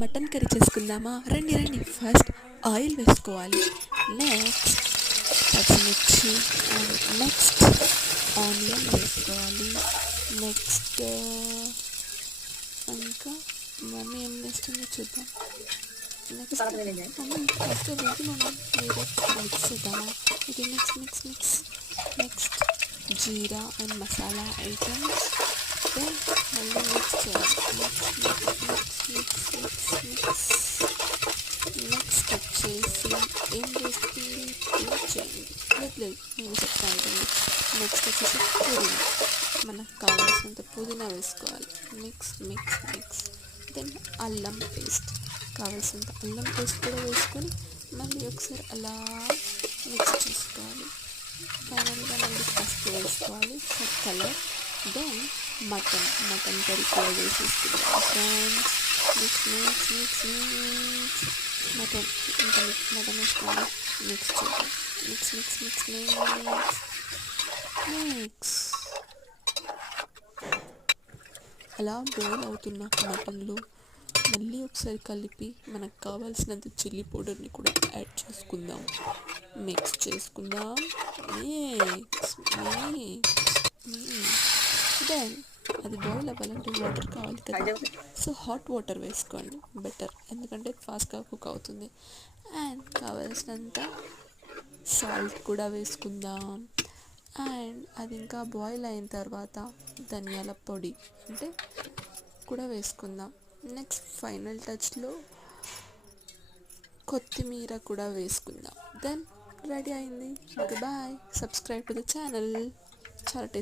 Mutton curry చేసుకుందామా? రండి రండి. ఫస్ట్ ఆయిల్ వేసుకోవాలి, నెక్స్ట్ పచ్చిమిర్చి, అండ్ నెక్స్ట్ ఆనియన్ వేసుకోవాలి, నెక్స్ట్ ఇంకా మమ్మీ ఏం వేస్తుందో చూద్దాం. నెక్స్ట్ మమ్మీ ఫస్ట్ వేగి మమ్మీ మీరు మిక్స్ చేద్దామా? ఇది మిక్స్ మిక్స్ మిక్స్. నెక్స్ట్ జీరా అండ్ మసాలా ఐటమ్స్, దెన్ మళ్ళీ మిక్స్ చేయాలి. మిక్స్ నెక్స్ట్ వచ్చేసి ఏం వేస్తుంది చేయండి. లేదు నేను చెప్తాను. నెక్స్ట్ వచ్చేసి పుదీనా, మనకు కావాల్సినంత పుదీనా వేసుకోవాలి. Mix mix mix. దెన్ అల్లం పేస్ట్, కావాల్సినంత అల్లం పేస్ట్ కూడా వేసుకొని మళ్ళీ ఒకసారి అలా మిక్స్ చేసుకోవాలి. ఫైనల్గా మళ్ళీ పసుపు వేసుకోవాలి for colour. Then mutton curry కూడా వేసేసుకుందాం friends. Mix mix mix mix. Mutton వేసుకోవాలి, మిక్స్ చేద్దాం. Mix mix mix mix mix. అలా బాయిల్ అవుతున్న మటన్లో మళ్ళీ ఒకసారి కలిపి మనకు కావాల్సినంత చిల్లీ పౌడర్ని కూడా యాడ్ చేసుకుందాం. మిక్స్ చేసుకుందాం. Mix mix. దెన్ అది బాయిల్ అవ్వాలంటే వాటర్ కావాలి కదా, సో హాట్ వాటర్ వేసుకోండి బెటర్, ఎందుకంటే ఫాస్ట్గా కుక్ అవుతుంది. అండ్ కావాల్సినంత సాల్ట్ కూడా వేసుకుందాం. అండ్ అది ఇంకా బాయిల్ అయిన తర్వాత ధనియాల పొడి అంటే కూడా వేసుకుందాం. నెక్స్ట్ ఫైనల్ టచ్లో కొత్తిమీర కూడా వేసుకుందాం. దెన్ రెడీ అయింది. Bye. Subscribe to the channel. చాలా టేస్ట్